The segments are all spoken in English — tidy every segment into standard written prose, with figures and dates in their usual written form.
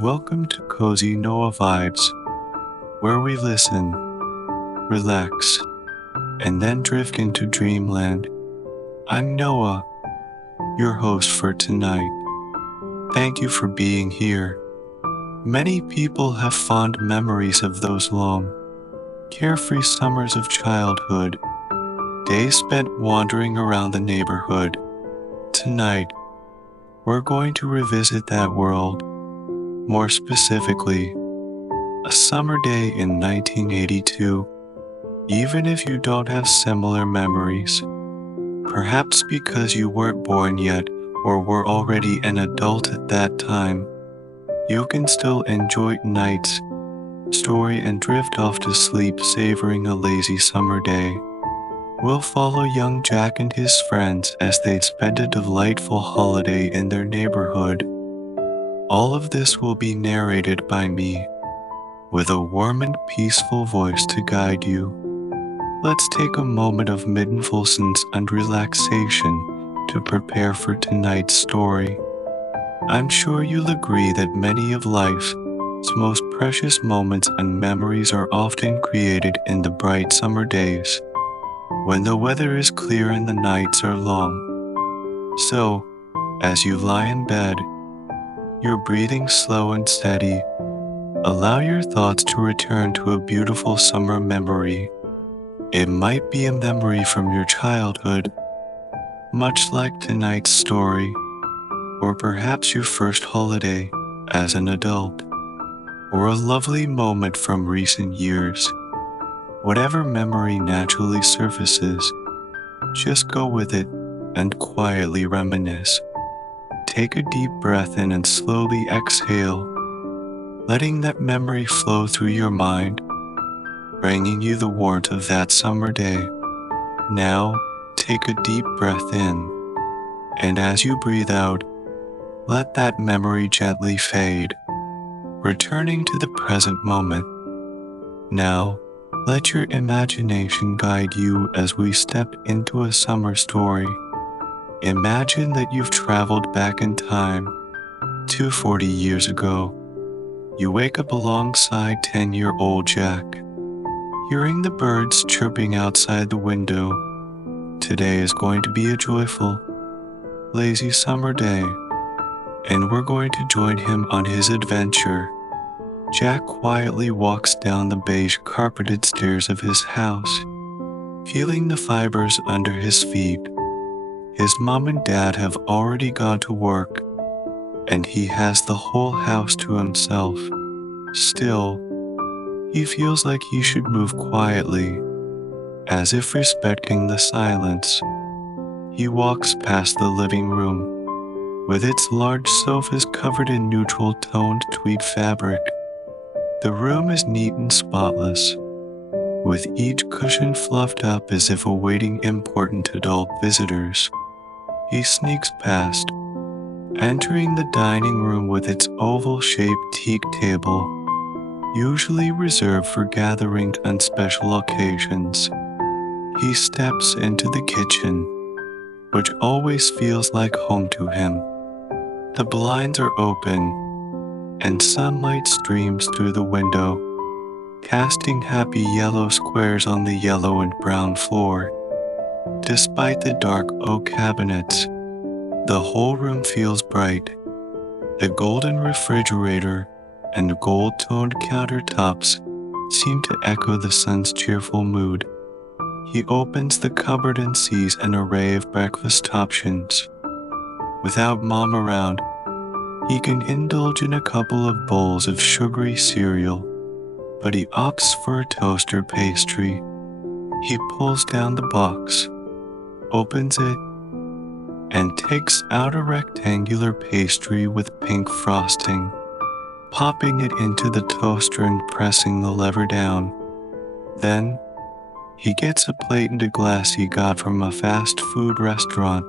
Welcome to Cozy Noah Vibes, where we listen, relax, and then drift into dreamland. I'm Noah, your host for tonight. Thank you for being here. Many people have fond memories of those long, carefree summers of childhood, days spent wandering around the neighborhood. Tonight, we're going to revisit that world, more specifically, a summer day in 1982. Even if you don't have similar memories, perhaps because you weren't born yet or were already an adult at that time, you can still enjoy tonight's story and drift off to sleep savoring a lazy summer day. We'll follow young Jack and his friends as they spend a delightful holiday in their neighborhood. All of this will be narrated by me, with a warm and peaceful voice to guide you. Let's take a moment of mindfulness and relaxation to prepare for tonight's story. I'm sure you'll agree that many of life's most precious moments and memories are often created in the bright summer days, when the weather is clear and the nights are long. So, as you lie in bed, your breathing slow and steady, allow your thoughts to return to a beautiful summer memory. It might be a memory from your childhood, much like tonight's story, or perhaps your first holiday as an adult, or a lovely moment from recent years. Whatever memory naturally surfaces, just go with it and quietly reminisce. Take a deep breath in and slowly exhale, letting that memory flow through your mind, bringing you the warmth of that summer day. Now, take a deep breath in, and as you breathe out, let that memory gently fade, returning to the present moment. Now, let your imagination guide you as we step into a summer story. Imagine that you've traveled back in time to 40 years ago. You wake up alongside 10-year-old Jack, hearing the birds chirping outside the window. Today is going to be a joyful, lazy summer day, and we're going to join him on his adventure. Jack quietly walks down the beige carpeted stairs of his house, feeling the fibers under his feet. His mom and dad have already gone to work, and he has the whole house to himself. Still, he feels like he should move quietly, as if respecting the silence. He walks past the living room, with its large sofas covered in neutral-toned tweed fabric. The room is neat and spotless, with each cushion fluffed up as if awaiting important adult visitors. He sneaks past, entering the dining room with its oval-shaped teak table, usually reserved for gatherings and special occasions. He steps into the kitchen, which always feels like home to him. The blinds are open, and sunlight streams through the window, casting happy yellow squares on the yellow and brown floor. Despite the dark oak cabinets, the whole room feels bright. The golden refrigerator and gold-toned countertops seem to echo the son's cheerful mood. He opens the cupboard and sees an array of breakfast options. Without mom around, he can indulge in a couple of bowls of sugary cereal, but he opts for a toast or pastry. He pulls down the box, opens it, and takes out a rectangular pastry with pink frosting, popping it into the toaster and pressing the lever down. Then, he gets a plate and a glass he got from a fast food restaurant,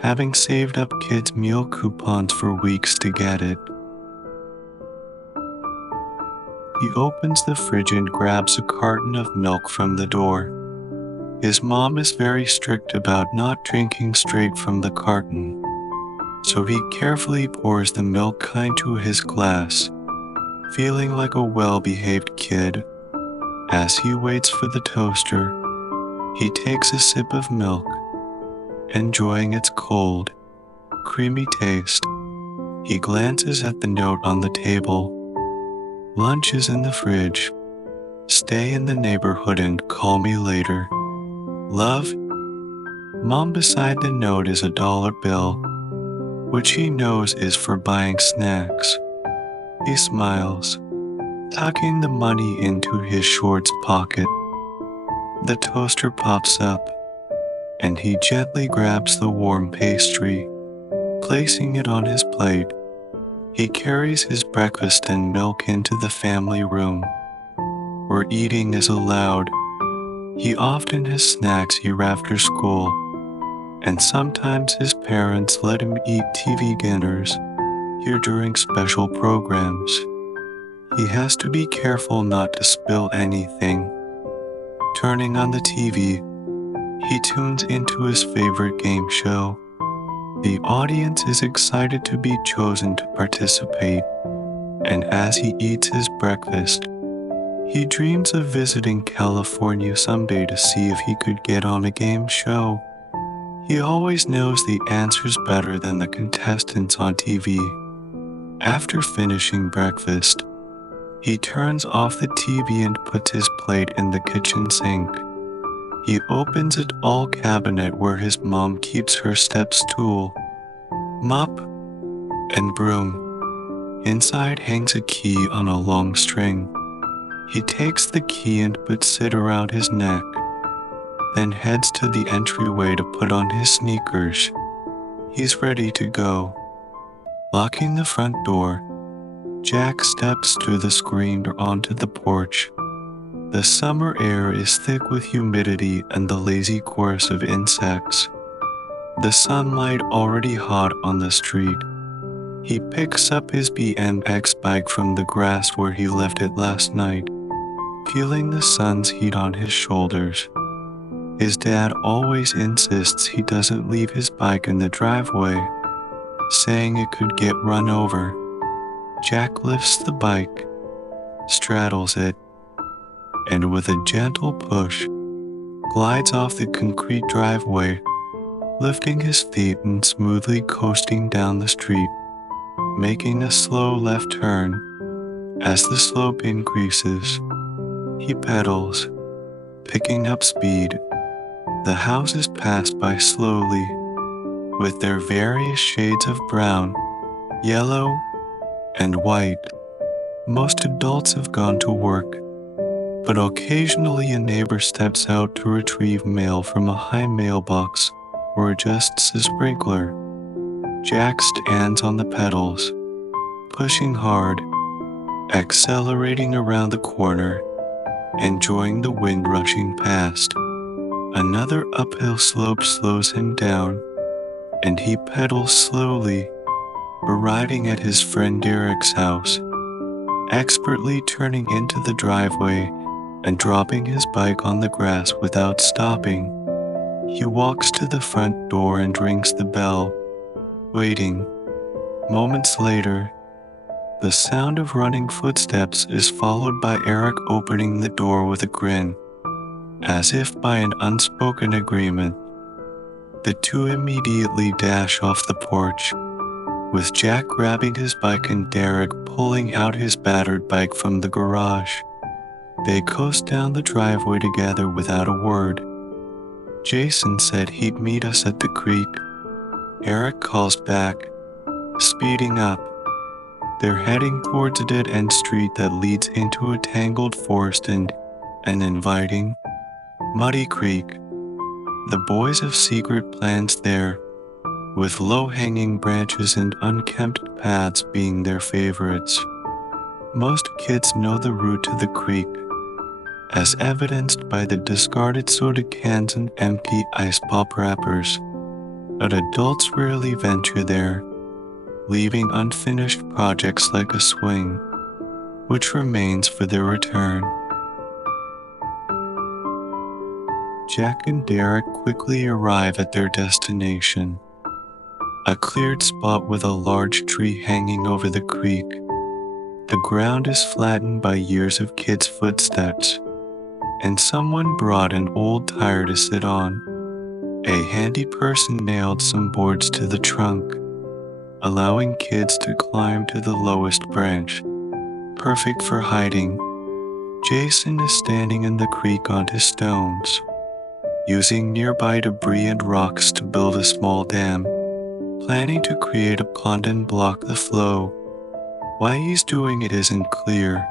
having saved up kids' meal coupons for weeks to get it. He opens the fridge and grabs a carton of milk from the door. His mom is very strict about not drinking straight from the carton, so he carefully pours the milk into his glass, feeling like a well-behaved kid. As he waits for the toaster, he takes a sip of milk, enjoying its cold, creamy taste. He glances at the note on the table. Lunch is in the fridge. Stay in the neighborhood and call me later. Love. Mom, beside the note is a dollar bill, which he knows is for buying snacks. He smiles, tucking the money into his shorts pocket. The toaster pops up, and he gently grabs the warm pastry, placing it on his plate. He carries his breakfast and milk into the family room, where eating is allowed. He often has snacks here after school, and sometimes his parents let him eat TV dinners here during special programs. He has to be careful not to spill anything. Turning on the TV, he tunes into his favorite game show. The audience is excited to be chosen to participate, and as he eats his breakfast, he dreams of visiting California someday to see if he could get on a game show. He always knows the answers better than the contestants on TV. After finishing breakfast, he turns off the TV and puts his plate in the kitchen sink. He opens a tall cabinet where his mom keeps her step stool, mop, and broom. Inside hangs a key on a long string. He takes the key and puts it around his neck, then heads to the entryway to put on his sneakers. He's ready to go. Locking the front door, Jack steps through the screen onto the porch. The summer air is thick with humidity and the lazy chorus of insects. The sunlight already hot on the street. He picks up his BMX bike from the grass where he left it last night, feeling the sun's heat on his shoulders. His dad always insists he doesn't leave his bike in the driveway, saying it could get run over. Jack lifts the bike, straddles it, and with a gentle push, glides off the concrete driveway, lifting his feet and smoothly coasting down the street, making a slow left turn. As the slope increases, he pedals, picking up speed. The houses pass by slowly, with their various shades of brown, yellow, and white. Most adults have gone to work, but occasionally a neighbor steps out to retrieve mail from a high mailbox or adjusts a sprinkler. Jack stands on the pedals, pushing hard, accelerating around the corner, enjoying the wind rushing past. Another uphill slope slows him down, and he pedals slowly, arriving at his friend Derek's house, expertly turning into the driveway and dropping his bike on the grass without stopping. He walks to the front door and rings the bell, waiting. Moments later, the sound of running footsteps is followed by Eric opening the door with a grin. As if by an unspoken agreement, the two immediately dash off the porch, with Jack grabbing his bike and Derek pulling out his battered bike from the garage. They coast down the driveway together without a word. Jason said he'd meet us at the creek. Eric calls back, speeding up. They're heading towards a dead-end street that leads into a tangled forest and an inviting, muddy creek. The boys have secret plans there, with low-hanging branches and unkempt paths being their favorites. Most kids know the route to the creek, as evidenced by the discarded soda cans and empty ice pop wrappers. But adults rarely venture there, leaving unfinished projects like a swing, which remains for their return. Jack and Derek quickly arrive at their destination. a cleared spot with a large tree hanging over the creek. The ground is flattened by years of kids' footsteps, and someone brought an old tire to sit on. A handy person nailed some boards to the trunk, allowing kids to climb to the lowest branch, perfect for hiding. Jason is standing in the creek on his stones, using nearby debris and rocks to build a small dam, planning to create a pond and block the flow. Why he's doing it isn't clear,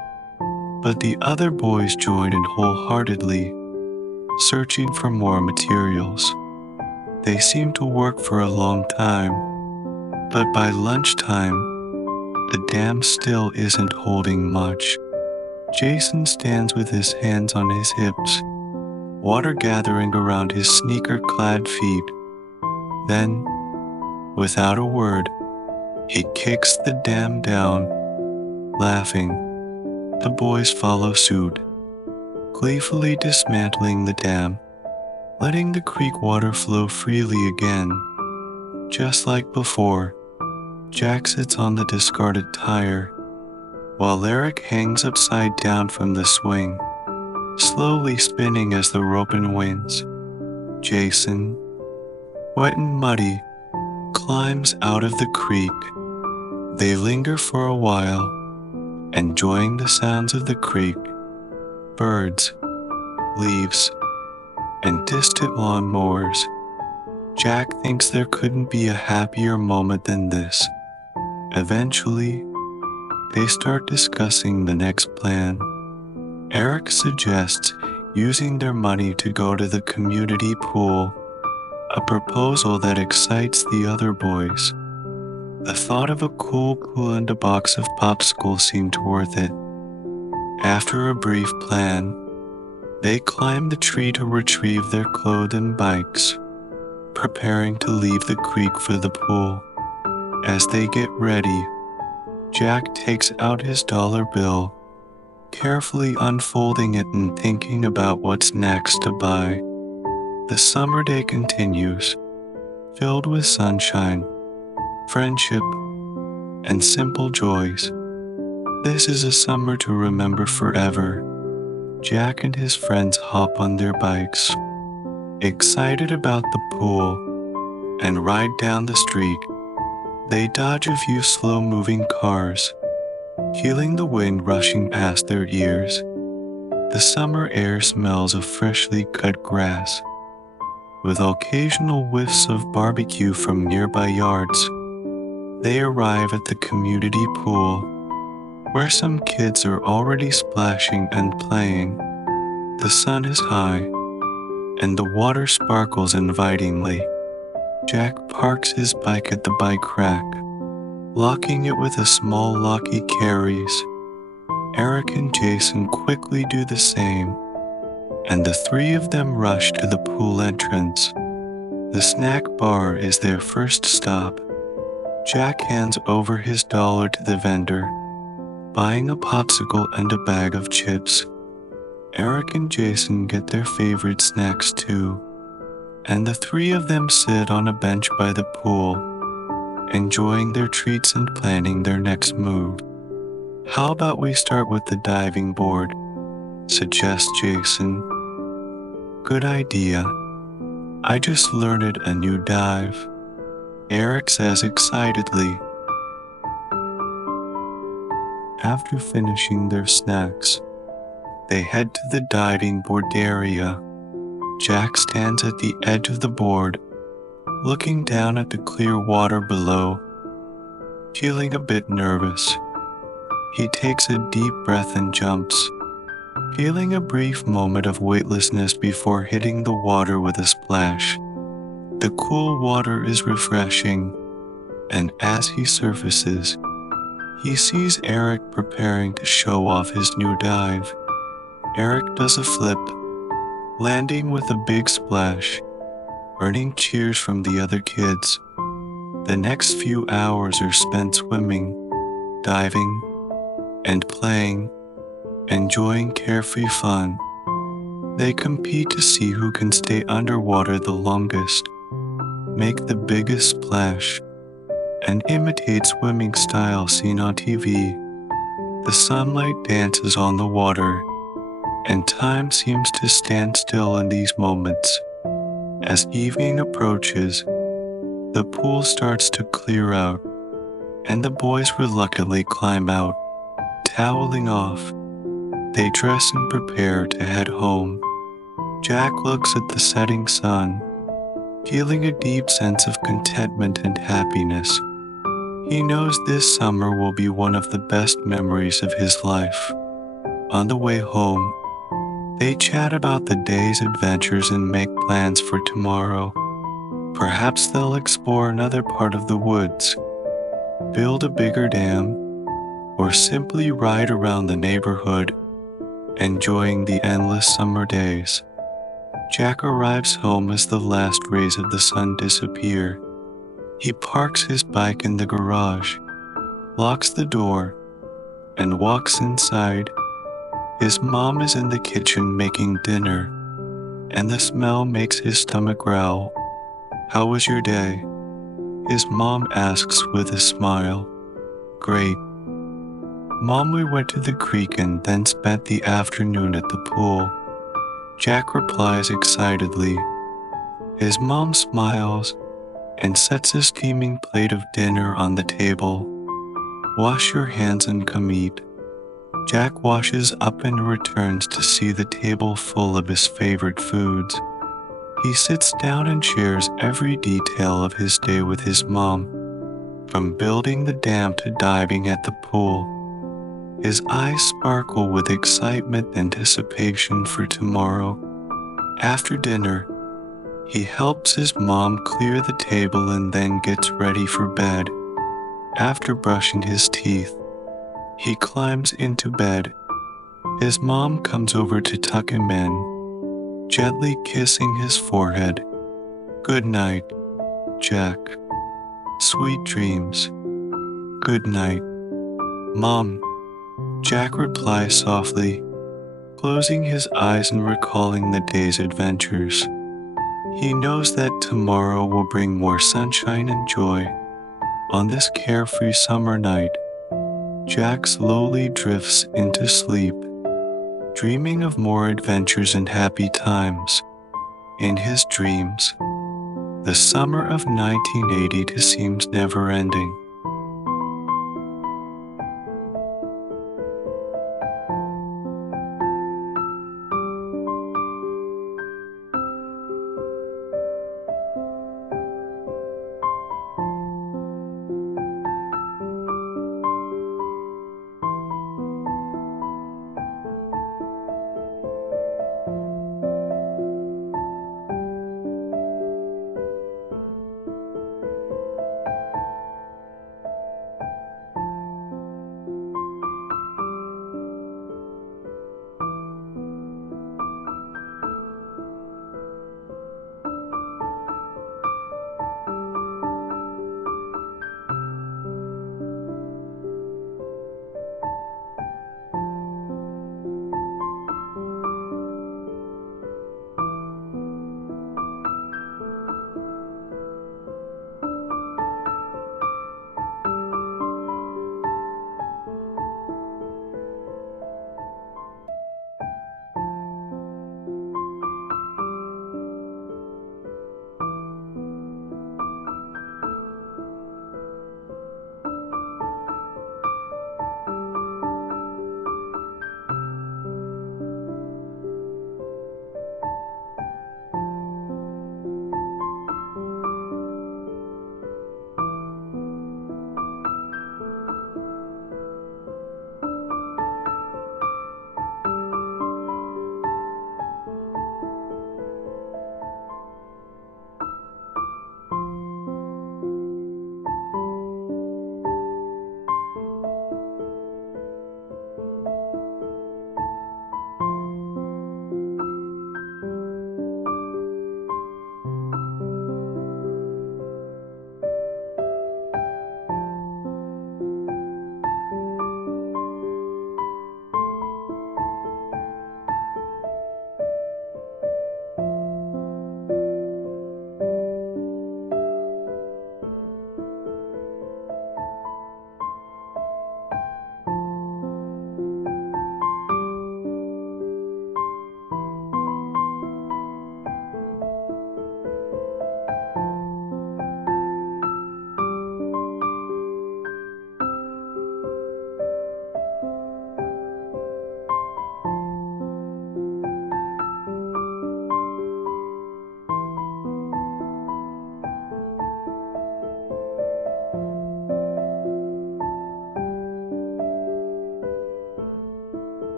but the other boys join in wholeheartedly, searching for more materials. They seem to work for a long time, but by lunchtime, the dam still isn't holding much. Jason stands with his hands on his hips, water gathering around his sneaker-clad feet. Then, without a word, he kicks the dam down, laughing. The boys follow suit, gleefully dismantling the dam, letting the creek water flow freely again. Just like before, Jack sits on the discarded tire, while Eric hangs upside down from the swing, slowly spinning as the rope winds. Jason, wet and muddy, climbs out of the creek. They linger for a while, enjoying the sounds of the creek, birds, leaves, and distant lawnmowers. Jack thinks there couldn't be a happier moment than this. Eventually, they start discussing the next plan. Eric suggests using their money to go to the community pool, a proposal that excites the other boys. The thought of a cool pool and a box of popsicles seemed worth it. After a brief plan, they climb the tree to retrieve their clothes and bikes, preparing to leave the creek for the pool. As they get ready, Jack takes out his dollar bill, carefully unfolding it and thinking about what's next to buy. The summer day continues, filled with sunshine, friendship, and simple joys. This is a summer to remember forever. Jack and his friends hop on their bikes, excited about the pool, and ride down the street. They dodge a few slow-moving cars, feeling the wind rushing past their ears. The summer air smells of freshly cut grass, with occasional whiffs of barbecue from nearby yards. They arrive at the community pool, where some kids are already splashing and playing. The sun is high, and the water sparkles invitingly. Jack parks his bike at the bike rack, locking it with a small lock he carries. Eric and Jason quickly do the same, and the three of them rush to the pool entrance. The snack bar is their first stop. Jack hands over his dollar to the vendor, buying a popsicle and a bag of chips. Eric and Jason get their favorite snacks too, and the three of them sit on a bench by the pool, enjoying their treats and planning their next move. How about we start with the diving board? Suggests Jason. Good idea. I just learned a new dive, Eric says excitedly. After finishing their snacks, they head to the diving board area. Jack stands at the edge of the board, looking down at the clear water below, feeling a bit nervous. He takes a deep breath and jumps, feeling a brief moment of weightlessness before hitting the water with a splash. The cool water is refreshing, and as he surfaces, he sees Eric preparing to show off his new dive. Eric does a flip, landing with a big splash, earning cheers from the other kids. The next few hours are spent swimming, diving, and playing, enjoying carefree fun. They compete to see who can stay underwater the longest, make the biggest splash, and imitates swimming style seen on TV. The sunlight dances on the water, and time seems to stand still in these moments. As evening approaches, the pool starts to clear out, and the boys reluctantly climb out, toweling off. They dress and prepare to head home. Jack looks at the setting sun, feeling a deep sense of contentment and happiness. He knows this summer will be one of the best memories of his life. On the way home, they chat about the day's adventures and make plans for tomorrow. Perhaps they'll explore another part of the woods, build a bigger dam, or simply ride around the neighborhood, enjoying the endless summer days. Jack arrives home as the last rays of the sun disappear. He parks his bike in the garage, locks the door, and walks inside. His mom is in the kitchen making dinner, and the smell makes his stomach growl. "How was your day?" his mom asks with a smile. "Great. Mom, we went to the creek and then spent the afternoon at the pool." Jack replies excitedly. His mom smiles and sets a steaming plate of dinner on the table. "Wash your hands and come eat." Jack washes up and returns to see the table full of his favorite foods. He sits down and shares every detail of his day with his mom, from building the dam to diving at the pool. His eyes sparkle with excitement and anticipation for tomorrow. After dinner, he helps his mom clear the table and then gets ready for bed. After brushing his teeth, he climbs into bed. His mom comes over to tuck him in, gently kissing his forehead. "Good night, Jack. Sweet dreams." "Good night, Mom," Jack replies softly, closing his eyes and recalling the day's adventures. He knows that tomorrow will bring more sunshine and joy. On this carefree summer night, Jack slowly drifts into sleep, dreaming of more adventures and happy times. In his dreams, the summer of 1980 seems never-ending.